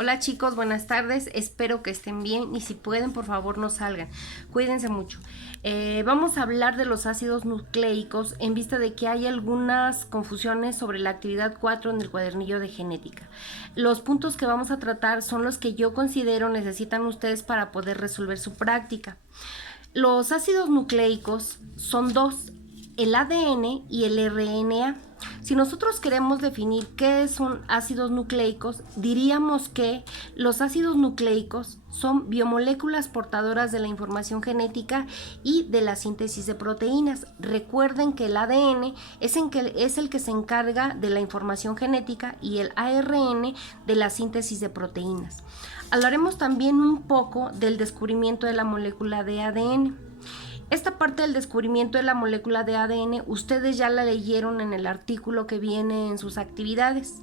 Hola chicos, buenas tardes, espero que estén bien y si pueden por favor no salgan, cuídense mucho. Vamos a hablar de los ácidos nucleicos en vista de que hay algunas confusiones sobre la actividad 4 en el cuadernillo de genética. Los puntos que vamos a tratar son los que yo considero necesitan ustedes para poder resolver su práctica. Los ácidos nucleicos son dos, el ADN y el RNA. Si nosotros queremos definir qué son ácidos nucleicos, diríamos que los ácidos nucleicos son biomoléculas portadoras de la información genética y de la síntesis de proteínas. Recuerden que el ADN es el que se encarga de la información genética y el ARN de la síntesis de proteínas. Hablaremos también un poco del descubrimiento de la molécula de ADN. Esta parte del descubrimiento de la molécula de ADN ustedes ya la leyeron en el artículo que viene en sus actividades.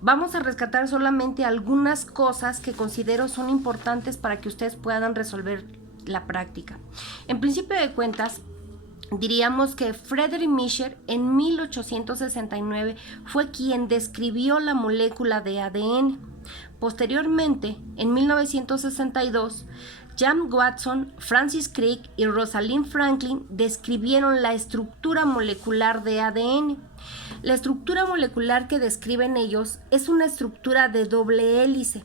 Vamos a rescatar solamente algunas cosas que considero son importantes para que ustedes puedan resolver la práctica. En principio de cuentas, diríamos que Friedrich Miescher en 1869 fue quien describió la molécula de ADN. Posteriormente, en 1962, James Watson, Francis Crick y Rosalind Franklin describieron la estructura molecular de ADN. La estructura molecular que describen ellos es una estructura de doble hélice.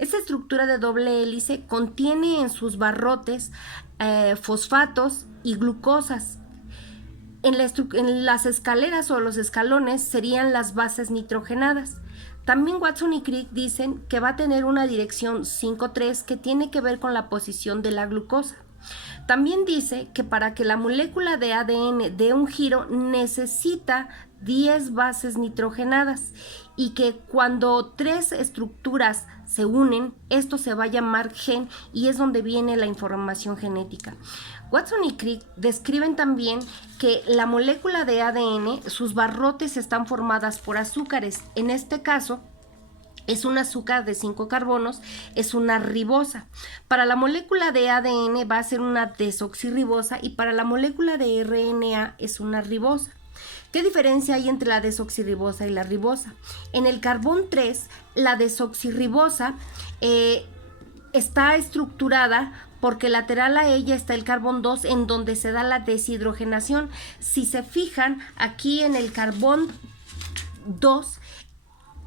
Esta estructura de doble hélice contiene en sus barrotes fosfatos y glucosas. En las escaleras o los escalones serían las bases nitrogenadas. También Watson y Crick dicen que va a tener una dirección 5,3 que tiene que ver con la posición de la glucosa. También dice que para que la molécula de ADN dé un giro necesita 10 bases nitrogenadas y que cuando 3 estructuras se unen, esto se va a llamar gen y es donde viene la información genética. Watson y Crick describen también que la molécula de ADN, sus barrotes están formadas por azúcares. En este caso, es un azúcar de 5 carbonos, es una ribosa. Para la molécula de ADN va a ser una desoxirribosa y para la molécula de RNA es una ribosa. ¿Qué diferencia hay entre la desoxirribosa y la ribosa? En el carbón 3, la desoxirribosa está estructurada porque lateral a ella está el carbón 2 en donde se da la deshidrogenación. Si se fijan, aquí en el carbón 2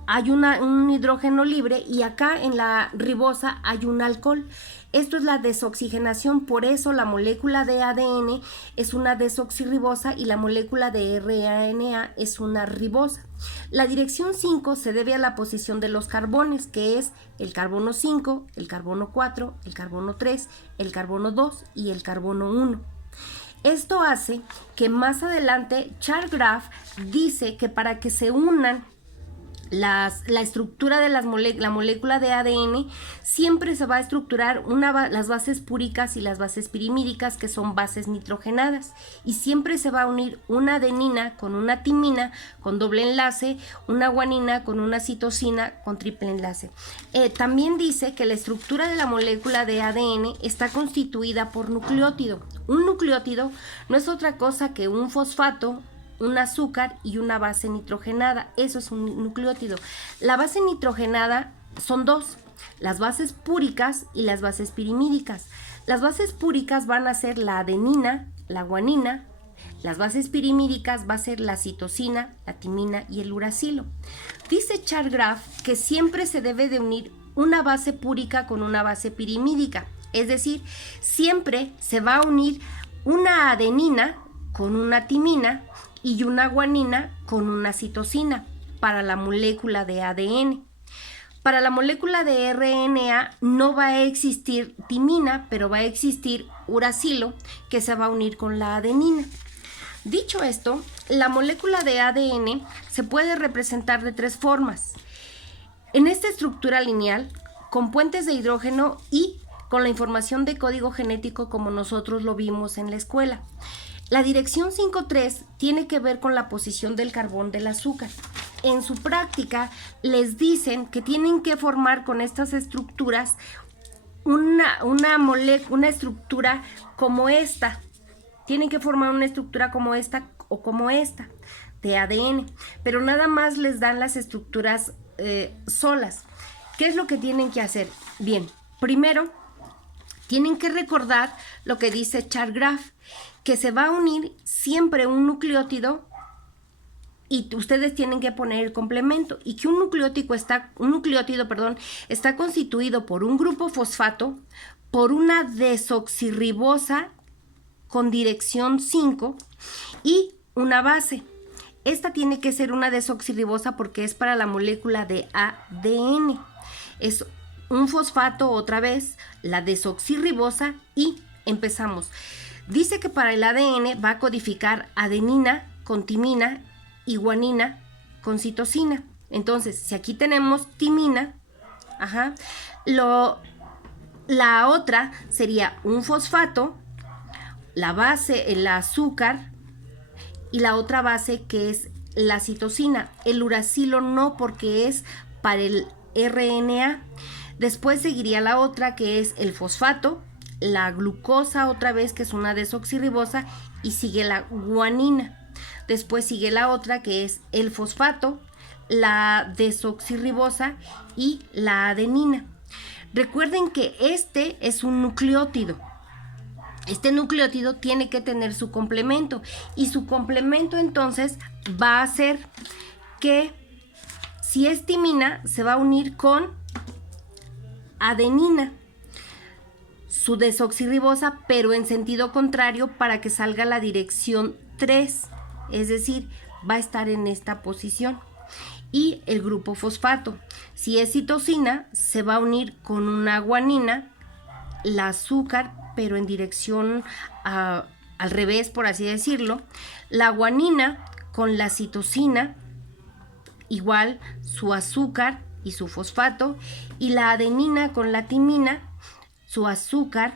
hay un hidrógeno libre y acá en la ribosa hay un alcohol. Esto es la desoxigenación, por eso la molécula de ADN es una desoxirribosa y la molécula de RNA es una ribosa. La dirección 5 se debe a la posición de los carbones, que es el carbono 5, el carbono 4, el carbono 3, el carbono 2 y el carbono 1. Esto hace que más adelante Charles Graf dice que para que se unan la estructura de la molécula de ADN siempre se va a estructurar las bases púricas y las bases pirimídicas, que son bases nitrogenadas, y siempre se va a unir una adenina con una timina con doble enlace, una guanina con una citosina con triple enlace. También dice que la estructura de la molécula de ADN está constituida por nucleótido. Un nucleótido no es otra cosa que un fosfato, un azúcar y una base nitrogenada. Eso es un nucleótido. La base nitrogenada son dos, las bases púricas y las bases pirimídicas. Las bases púricas van a ser la adenina, la guanina. Las bases pirimídicas va a ser la citosina, la timina y el uracilo. Dice Charles Graf que siempre se debe de unir una base púrica con una base pirimídica, es decir, siempre se va a unir una adenina con una timina y una guanina con una citosina para la molécula de ADN. Para la molécula de RNA no va a existir timina, pero va a existir uracilo que se va a unir con la adenina. Dicho esto, la molécula de ADN se puede representar de 3 formas. En esta estructura lineal, con puentes de hidrógeno y con la información de código genético como nosotros lo vimos en la escuela. La dirección 5,3 tiene que ver con la posición del carbón del azúcar. En su práctica les dicen que tienen que formar con estas estructuras una estructura como esta. Tienen que formar una estructura como esta o como esta de ADN, pero nada más les dan las estructuras solas. ¿Qué es lo que tienen que hacer? Bien, primero tienen que recordar lo que dice Chargraph, que se va a unir siempre un nucleótido y ustedes tienen que poner el complemento, y que un nucleótido está constituido por un grupo fosfato, por una desoxirribosa con dirección 5 y una base. Esta tiene que ser una desoxirribosa porque es para la molécula de ADN. Es un fosfato otra vez, la desoxirribosa, y empezamos. Dice que para el ADN va a codificar adenina con timina y guanina con citosina. Entonces, si aquí tenemos timina, la otra sería un fosfato, la base, el azúcar, y la otra base que es la citosina. El uracilo no, porque es para el RNA. Después seguiría la otra que es el fosfato, la glucosa otra vez que es una desoxirribosa, y sigue la guanina. Después sigue la otra que es el fosfato, la desoxirribosa y la adenina. Recuerden que este es un nucleótido. Este nucleótido tiene que tener su complemento, y su complemento entonces va a ser que si es timina se va a unir con adenina, su desoxirribosa, pero en sentido contrario para que salga la dirección 3, es decir, va a estar en esta posición. Y el grupo fosfato, si es citosina, se va a unir con una guanina, la azúcar, pero en dirección al revés, por así decirlo. La guanina con la citosina, igual su azúcar y su fosfato, y la adenina con la timina, su azúcar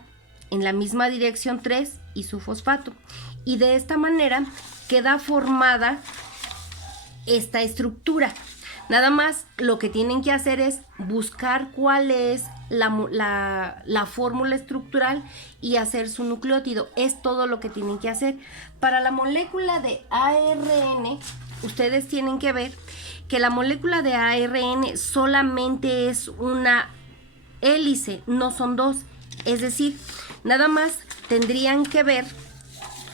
en la misma dirección 3 y su fosfato. Y de esta manera queda formada esta estructura. Nada más lo que tienen que hacer es buscar cuál es la fórmula estructural y hacer su nucleótido. Es todo lo que tienen que hacer. Para la molécula de ARN, ustedes tienen que ver que la molécula de ARN solamente es una hélice, no son dos. Es decir, nada más tendrían que ver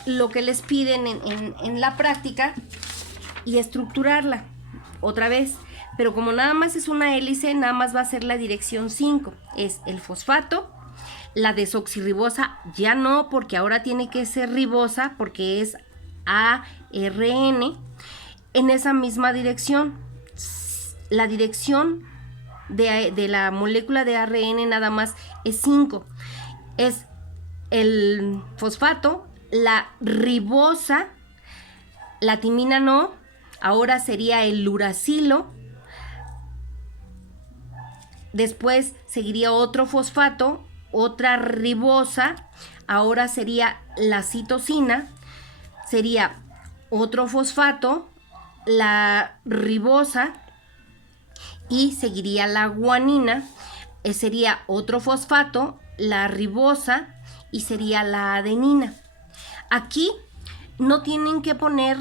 lo que les piden en la práctica y estructurarla otra vez. Pero como nada más es una hélice, nada más va a ser la dirección 5. Es el fosfato, la desoxirribosa ya no, porque ahora tiene que ser ribosa porque es ARN, en esa misma dirección. La dirección de la molécula de ARN nada más es 5. Es el fosfato, la ribosa, la timina no, ahora sería el uracilo. Después seguiría otro fosfato, otra ribosa, ahora sería la citosina, sería otro fosfato, la ribosa, y seguiría la guanina, sería otro fosfato, la ribosa, y sería la adenina. Aquí no tienen que poner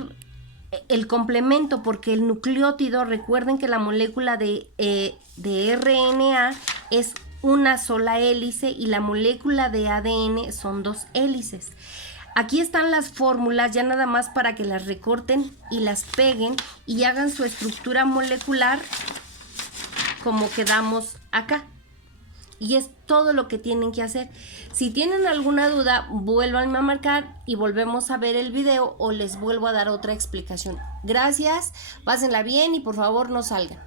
el complemento porque el nucleótido, recuerden que la molécula de RNA es una sola hélice y la molécula de ADN son dos hélices. Aquí están las fórmulas ya nada más para que las recorten y las peguen y hagan su estructura molecular como quedamos acá. Y es todo lo que tienen que hacer. Si tienen alguna duda, vuélvanme a marcar y volvemos a ver el video o les vuelvo a dar otra explicación. Gracias, pásenla bien y por favor no salgan.